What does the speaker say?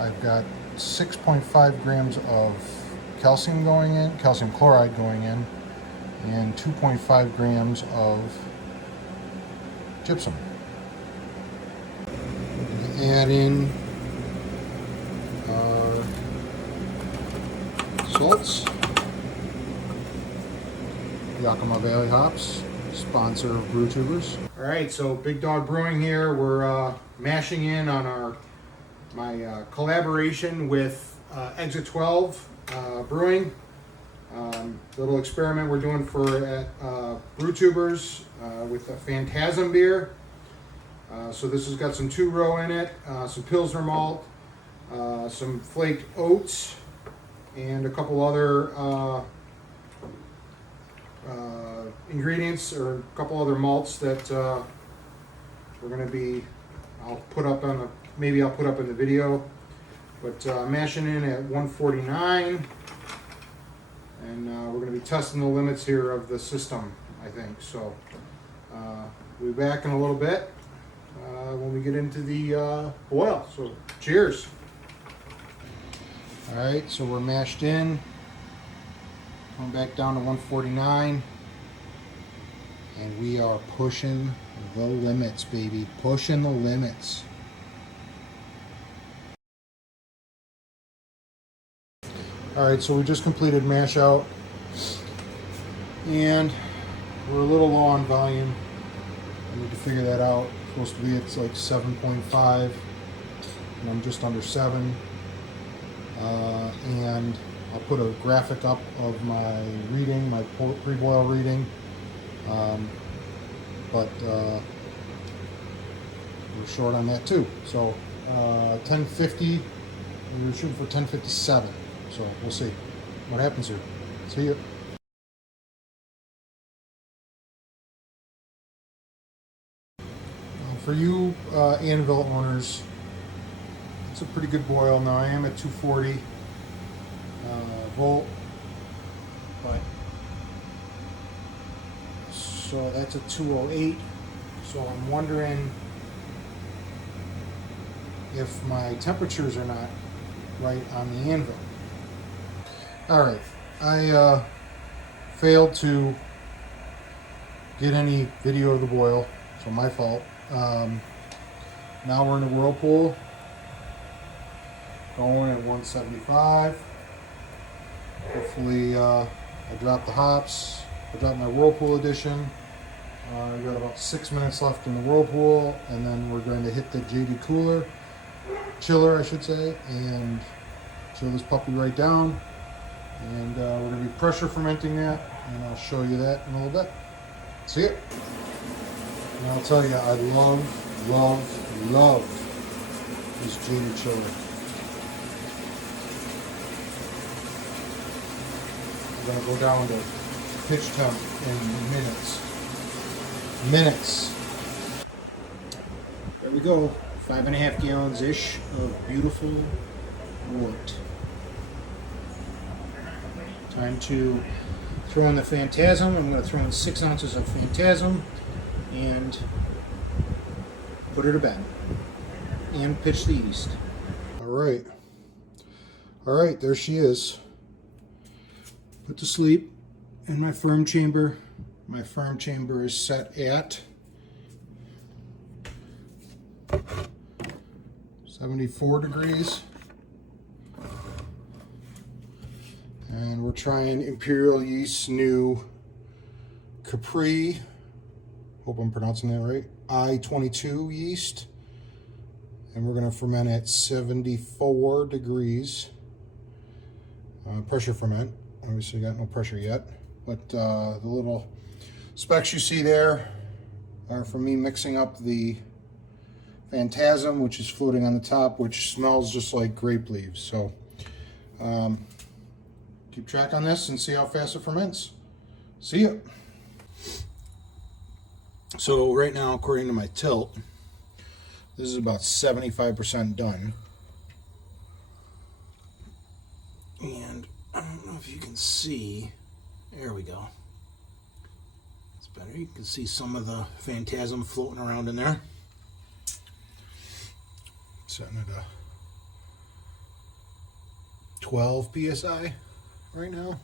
I've got 6.5 grams of calcium going in, calcium chloride going in, and 2.5 grams of gypsum. Add in our salts. Yakima Valley hops, sponsor of Brewtubers. All right, so Big Dog Brewing here. We're mashing in on my collaboration with Exit 12 Brewing. Little experiment we're doing at Brewtubers with a Phantasm beer. So this has got some 2-row in it, some Pilsner malt, some flaked oats, and a couple other ingredients, or a couple other malts that we're going to be, I'll put up in the video, but mashing in at 149, and we're going to be testing the limits here of the system, I think. So we'll be back in a little bit when we get into the boil. So cheers. All right, so we're mashed in. Going back down to 149, and we are pushing the limits, baby. Pushing the limits. All right, so we just completed mash out, and we're a little low on volume. I need to figure that out. It's supposed to be, it's like 7.5, and I'm just under 7. And I'll put a graphic up of my reading, my pre-boil reading, but we're short on that too. So 1050, we were shooting for 1057. So we'll see what happens here. See you. For you Anvil owners, it's a pretty good boil. Now I am at 240 volt, but so that's a 208. So I'm wondering if my temperatures are not right on the anvil. All right, I failed to get any video of the boil, so my fault. Now we're in the whirlpool, going at 175. Hopefully I drop the hops. I dropped my whirlpool edition. I've got about 6 minutes left in the whirlpool, and then we're going to hit the JD chiller, I should say, and chill this puppy right down. And we're going to be pressure fermenting that, and I'll show you that in a little bit. See it? And I'll tell you, I love this JD chiller. We're going to go down to pitch temp in minutes. There we go. 5.5 gallons-ish of beautiful wort. Time to throw in the Phantasm. I'm going to throw in 6 ounces of Phantasm and put her to bed. And pitch the yeast. All right, there she is. Put to sleep in my firm chamber. My firm chamber is set at 74 degrees. And we're trying Imperial Yeast's new Capri, hope I'm pronouncing that right, I-22 yeast. And we're going to ferment at 74 degrees. Pressure ferment. Obviously got no pressure yet, but the little specs you see there are from me mixing up the Phantasm, which is floating on the top, which smells just like grape leaves. So keep track on this and see how fast it ferments. See ya. So right now, according to my tilt, this is about 75% done. And I don't know if you can see, there we go. It's better. You can see some of the Phantasm floating around in there. Setting it 12 psi right now.